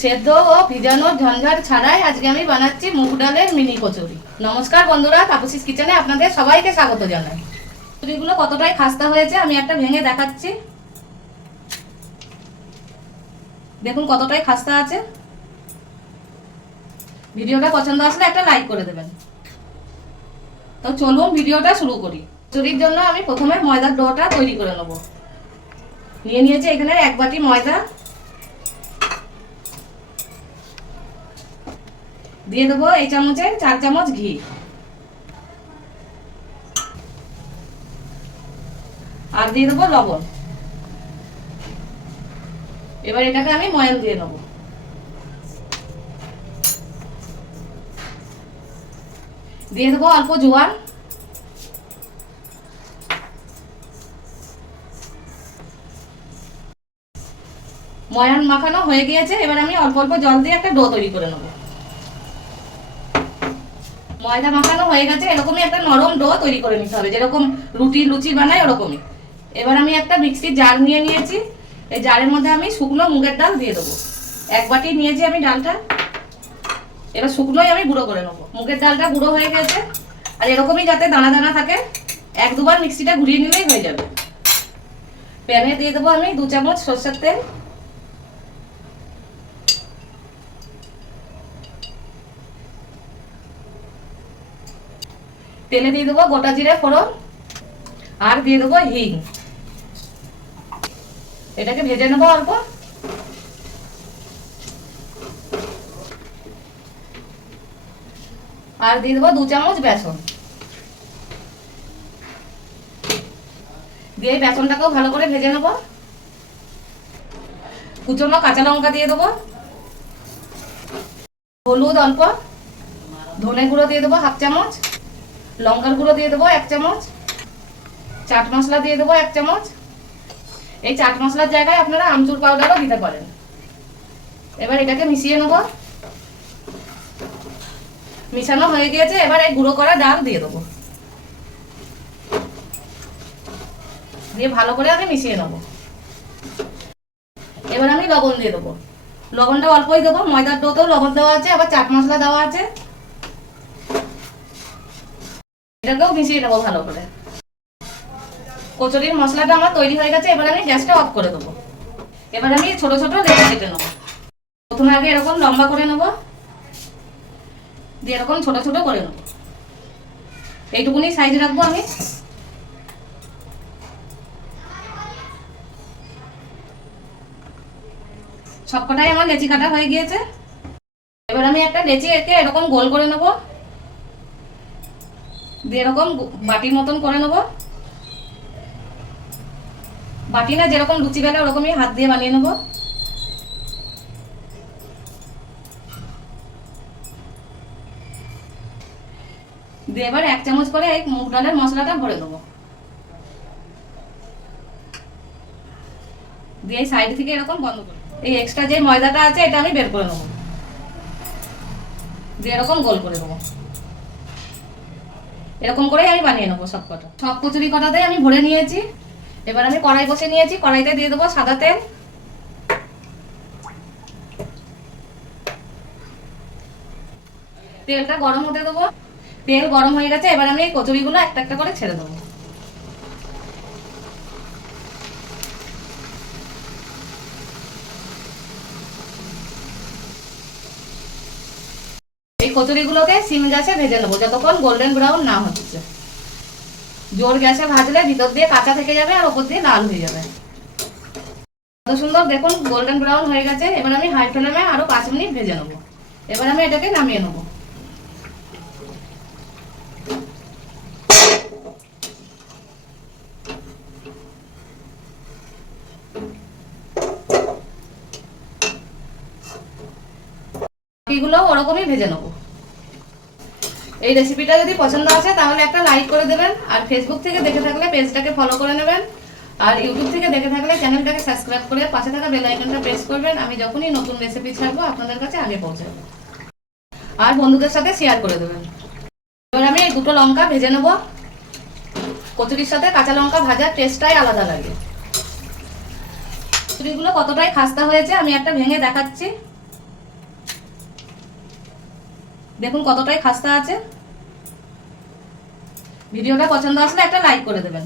সেদ্ধ ও ভিজানোর ঝঞ্ঝাট ছাড়াই আজকে আমি বানাচ্ছি মুগ ডালের মিনি কচুরি। নমস্কার বন্ধুরা, তাপসিস কিচেনে আপনাদের সবাইকে স্বাগত জানাই। কচুরিগুলো কতটাই খাস্তা হয়েছে আমি একটা ভেঙে দেখাচ্ছি। দেখুন কতটাই খাস্তা আছে। ভিডিওটা পছন্দ আসলে একটা লাইক করে দেবেন। তো চলুন ভিডিওটা শুরু করি। কচুরির জন্য আমি প্রথমে ময়দার ডোটা তৈরি করে নেব। নিয়ে নিয়েছি এখানে এক বাটি ময়দা। দিয়ে দেবো এই চামচে চার চামচ ঘি। আর দিয়ে দেবো লবণ। এবার এটাকে আমি ময়ান দিয়ে নেব। দিয়ে দেবো অল্প জোয়ান। ময়ান মাখানো হয়ে গিয়েছে, এবার আমি অল্প অল্প জল দিয়ে একটা ডো তৈরি করে নেব। ময়দা মাখানো হয়ে গেছে, এরকমই একটা নরম ডো তৈরি করে নিতে হবে, যেরকম রুটি, লুচি বানাই ওরকমই। এবার আমি একটা মিক্সির জার নিয়ে নিয়েছি, এই জারের মধ্যে আমি শুকনো মুগের ডাল দিয়ে দেবো। এক বাটি নিয়েছি আমি ডালটা, এবার শুকনোই আমি গুঁড়ো করে নেব। মুগের ডালটা গুঁড়ো হয়ে গেছে, আর এরকমই যাতে দানা দানা থাকে, এক দুবার মিক্সিটা ঘুরিয়ে নিলেই হয়ে যাবে। প্যানে দিয়ে দেবো আমি দু চামচ সর্ষের তেল তেলে দিয়ে দেবো গোটা জিরে ফোড়ন আর দিয়ে দেবো হিং। এটাকে ভেজে নেব অল্প। আর দিয়ে দেবো দু চামচ বেসন। দিয়ে বেসনটাকেও ভালো করে ভেজে নেব। কুচনো কাঁচা লঙ্কা দিয়ে দেবো। হলুদ অল্প। ধনে গুঁড়ো দিয়ে দেবো হাফ চামচ। লঙ্কার গুঁড়ো দিয়ে দেবো এক চামচ, চাট মশলা দিয়ে দেবো এক চামচ। এই চাট মশলার জায়গায় আপনারা আমচুর পাউডারও দিতে পারেন। এবার এটাকে মিশিয়ে নেব। মিশানো হয়ে গিয়েছে, এবার এই গুঁড়ো করা ডাল দিয়ে দেবো। দিয়ে ভালো করে আমি মিশিয়ে নেব। এবার আমি লবণ দিয়ে দেবো। লবণটা অল্পই দেবো, ময়দার ডোতেও লবণ দেওয়া আছে, আবার চাট মশলা দেওয়া আছে। এটাকেও মিশিয়ে নেব ভালো করে। কচুরির মশলাটা আমার তৈরি হয়ে গেছে, এবার আমি গ্যাসটা অফ করে দেবো। এবার আমি ছোট ছোট লেচি কেটে নেব। প্রথমে আগে এরকম লম্বা করে নেব, দিয়ে এরকম ছোট ছোট করে নেব। এইটুকুনি সাইজ রাখব আমি। সবকটাই আমার লেচি কাটা হয়ে গিয়েছে। এবার আমি একটা লেচি একে এরকম গোল করে নেব। দিয়ে এরকম বাটির মতন করে নেব। বাটি না যেরকম লুচি বেলা ওরকমই হাত দিয়ে বানিয়ে নেব। দিয়ে এবার এক চামচ করে এই মুগ ডালের মশলাটা ভরে দেবো দিয়ে সাইড থেকে এরকম বন্ধ করে এই এক্সট্রা যে ময়দাটা আছে এটা আমি বের করে নেব। দিয়ে এরকম গোল করে দেবো এরকম করেই আমি বানিয়ে নেব সব কটা। সব কচুরি কটাতে আমি ভরে নিয়েছি। এবার আমি কড়াই বসে নিয়েছি, কড়াইতে দিয়ে দেবো সাদা তেল। তেলটা গরম হতে দেবো। তেল গরম হয়ে গেছে, এবার আমি এই কচুরিগুলো একটা একটা করে ছেড়ে দেবো। কচুরিগুলোকে সিম গ্যাসে ভেজে নেব, যতক্ষণ গোল্ডেন ব্রাউন না হচ্ছে। জোর গ্যাসে ভাজলে ভিতর দিয়ে কাঁচা থেকে যাবে আর ওপর দিয়ে লাল হয়ে যাবে। কত সুন্দর দেখুন গোল্ডেন ব্রাউন হয়ে গেছে। এবার আমি হাই ফ্লেমে আরও পাঁচ মিনিট ভেজে নেব। এবার আমি এটাকে নামিয়ে নেব। বাকিগুলো ওরকমই ভেজে নেব। এই রেসিপিটা যদি পছন্দ আসে তাহলে একটা লাইক করে দেবেন, আর ফেসবুক থেকে দেখে থাকলে পেজটাকে ফলো করে নেবেন, আর ইউটিউব থেকে দেখে থাকলে চ্যানেলটাকে সাবস্ক্রাইব করে পাশে থাকা বেল আইকনটা প্রেস করবেন, আমি যখনই নতুন রেসিপি ছাড়বো, আপনাদের কাছে আগে পৌঁছাবো। আর বন্ধুদের সাথে শেয়ার করে দেবেন। এবার আমি এই দুটো লঙ্কা ভেজে নেব। কচুরির সাথে কাঁচা লঙ্কা ভাজার টেস্টটাই আলাদা লাগে। কচুরিগুলো কতটাই খাস্তা হয়েছে, আমি একটা ভেঙে দেখাচ্ছি। দেখুন কতটাই খাস্তা আছে। ভিডিওটা পছন্দ আসলে একটা লাইক করে দেবেন।